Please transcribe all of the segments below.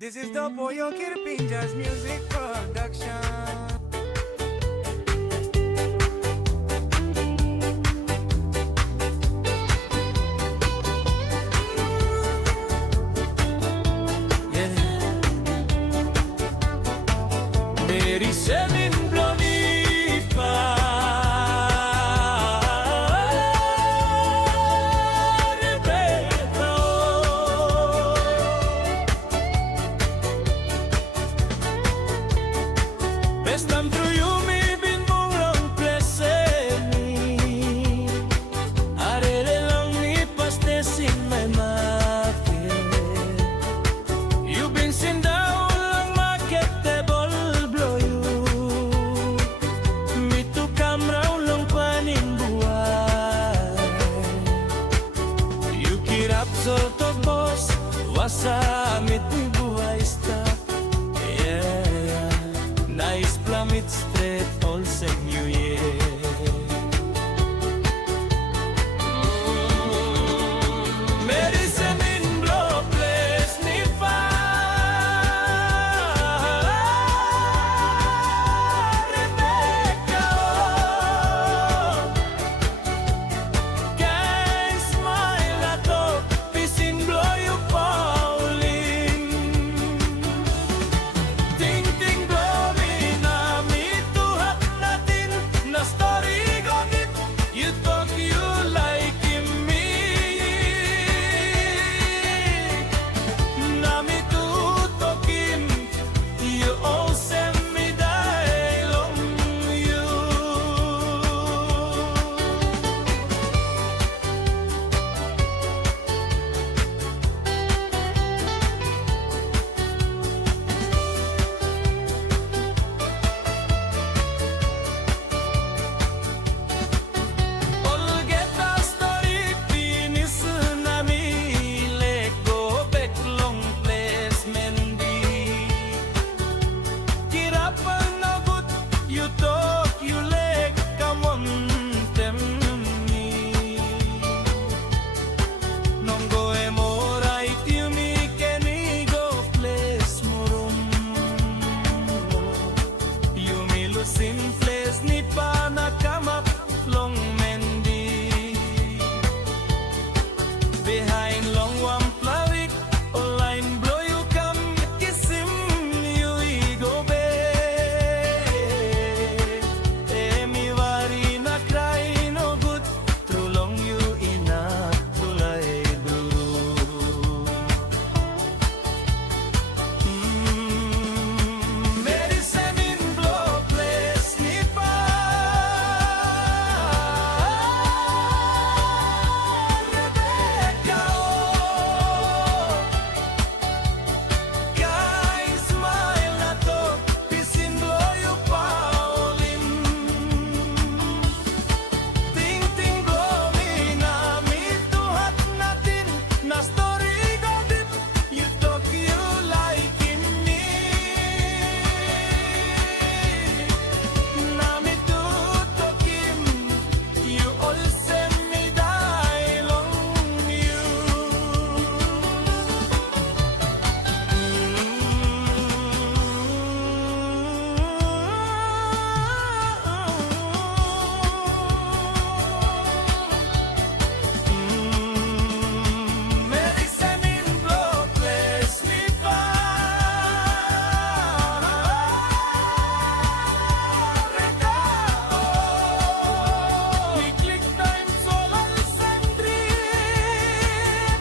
This is the Poyo Kirpinja's music production. Meri Nipa. Bestam through you me bin mong long preseni. Arere long ni pastes in my market. You been seen down long market table blow you. Me to camera long panin buhay. You kirap solto boss wasamit ni buhay stop. Yeah. Nice plummet straight all same you Meri blow place Nipa. Rebecca Guys smile at all Pisin blow you Pauline. Ting ting blow na story got it. You talk you like me. Na me to talk him. You all send me die long you. Simples Nipa na kamap long mendi. Behind long one plawik online blow you come kiss him you go be. Mi wari na cry no good through long you ina tulay do. Meri blow place Nipa. Rebecca Guys smile na to Pisin blow you Pauline. Ting ting blow me na me to hat natin. Na story got it. You talk you like me. Na me to talk him. You all send me die long you. Meri blow place Nipa. We click time solar sentry.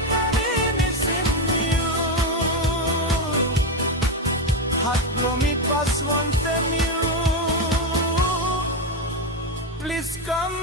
Melanesian you. Hot bromid pass one them you. Please come